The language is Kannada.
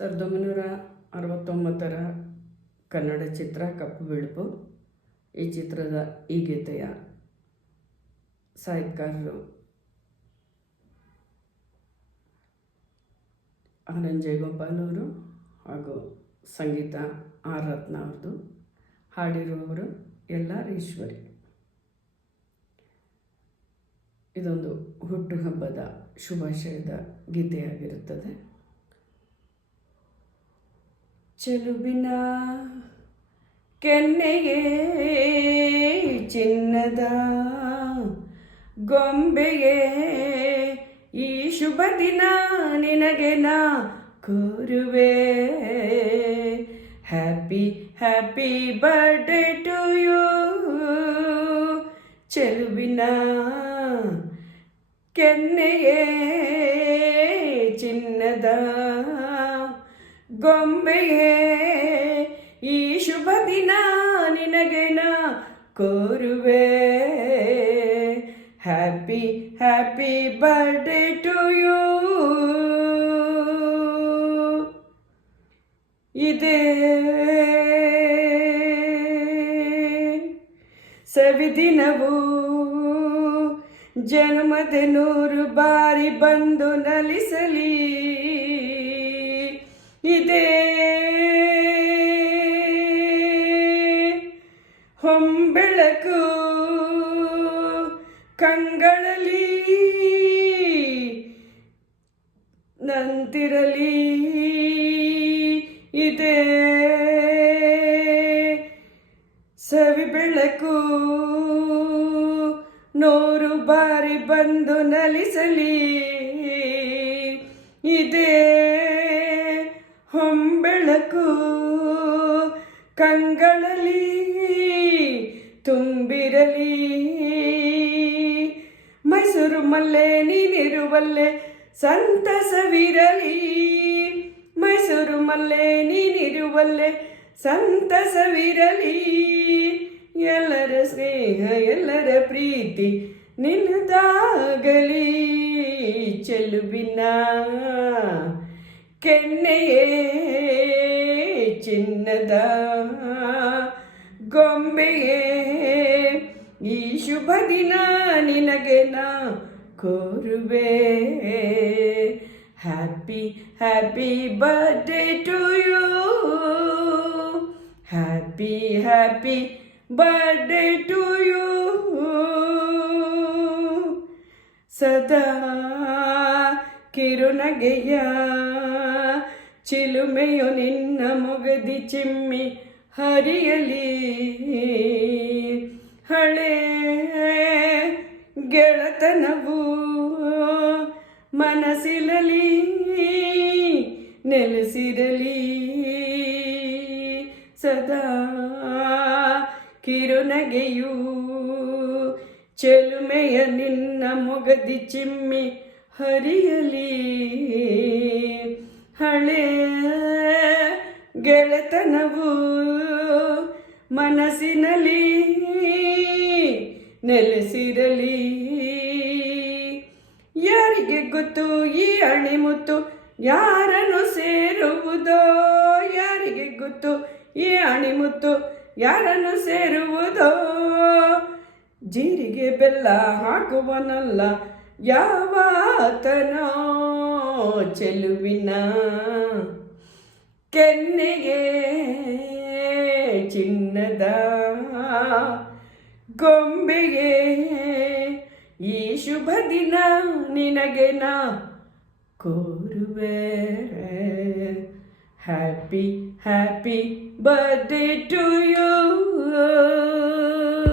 1969 ಕನ್ನಡ ಚಿತ್ರ ಕಪ್ಪು ಬಿಳುಪು. ಈ ಚಿತ್ರದ ಈ ಗೀತೆಯ ಸಾಹಿತ್ಯಕಾರರು ಆರ್ ಎನ್ ಜಯಗೋಪಾಲ್ ಅವರು ಹಾಗೂ ಸಂಗೀತ ಆರ್ ರತ್ನ ಅವ್ರದ್ದು. ಹಾಡಿರುವವರು LR ಈಶ್ವರಿ. ಇದೊಂದು ಹುಟ್ಟುಹಬ್ಬದ ಶುಭಾಶಯದ ಗೀತೆಯಾಗಿರುತ್ತದೆ. ಚೆಲುವಿನ ಕೆನ್ನೆಗೆ ಚಿನ್ನದ ಗೊಂಬೆಗೆ ಈ ಶುಭ ದಿನ ನಿನಗೆ ನಾ ಕೋರುವೆ. Happy happy birthday to you. ಚೆಲುವಿನ ಕೆನ್ನೆಗೆ ಚಿನ್ನದ ಗೊಂಬೆಗೆ ಈ ಶುಭ ದಿನ ನಿನಗೆ ನಾ ಕೋರುವೆ. Happy happy birthday to you. ಇದೇ ಸವಿದಿನವು ಜನ್ಮದ 100 ಬಾರಿ ಬಂದು ನಲಿಸಲಿ. ಇದೇ ಹೊಂಬೆಳಕು ಕಂಗಳಲ್ಲಿ ನಂತಿರಲಿ. ಇದೇ ಸವಿ ಬೆಳಕು 100 ಬಾರಿ ಬಂದು ನಲಿಸಲಿ. ಇದೇ ಹೊಂಬೆಳಕು ಕಂಗಳಲ್ಲಿ ತುಂಬಿರಲಿ. ಮೈಸೂರು ಮಲ್ಲೆ ನೀನಿರುವಲ್ಲೇ ಸಂತಸವಿರಲಿ. ಮೈಸೂರು ಮಲ್ಲೆ ನೀನಿರುವಲ್ಲೇ ಸಂತಸವಿರಲಿ. ಎಲ್ಲರ ಸ್ನೇಹ ಎಲ್ಲರ ಪ್ರೀತಿ ನಿನ್ನದಾಗಲಿ. ಚೆಲುವಿನ ಕೆನ್ನೆಯೇ ಚಿನ್ನದ ಗೊಂಬೆಯೇ ಈ ಶುಭ ದಿನ ನಿನಗೆ ನಾ ಕೋರುವೆ. Happy happy birthday to you. Happy happy birthday to you. ಸದಾ ಕಿರುನಗೆಯ ಚಿಲುಮೆಯು ನಿನ್ನ ಮೊಗದಿ ಚಿಮ್ಮಿ ಹರಿಯಲಿ. ಹಳೆ ಗೆಳತನವು ಮನಸ್ಸಿನಲ್ಲಿ ನೆಲೆಸಿರಲಿ. ಸದಾ ಕಿರುನಗೆಯು ಚೆಲುಮೆಯ ನಿನ್ನ ಮೊಗದಿ ಚಿಮ್ಮಿ ಹರಿಯಲಿ. ಹಳೆ ಗೆಳೆತನವು ಮನಸ್ಸಿನಲ್ಲಿ ನೆಲೆಸಿರಲಿ. ಯಾರಿಗೆ ಗೊತ್ತು ಈ ಅಣಿಮುತ್ತು ಯಾರನ್ನು ಸೇರುವುದೋ. ಯಾರಿಗೆ ಗೊತ್ತು ಈ ಅಣಿಮುತ್ತು ಯಾರನ್ನು ಸೇರುವುದೋ. ಜೀರಿಗೆ ಬೆಲ್ಲ ಹಾಕುವನಲ್ಲ ಯಾವಾತನೋ. ಚೆಲುವಿನ ಕೆನ್ನೆಗೆ ಚಿನ್ನದ ಗೊಂಬೆಗೆ ಈ ಶುಭ ದಿನ ನಿನಗೆ ನಾ ಕೋರುವೆ. Happy happy birthday to you.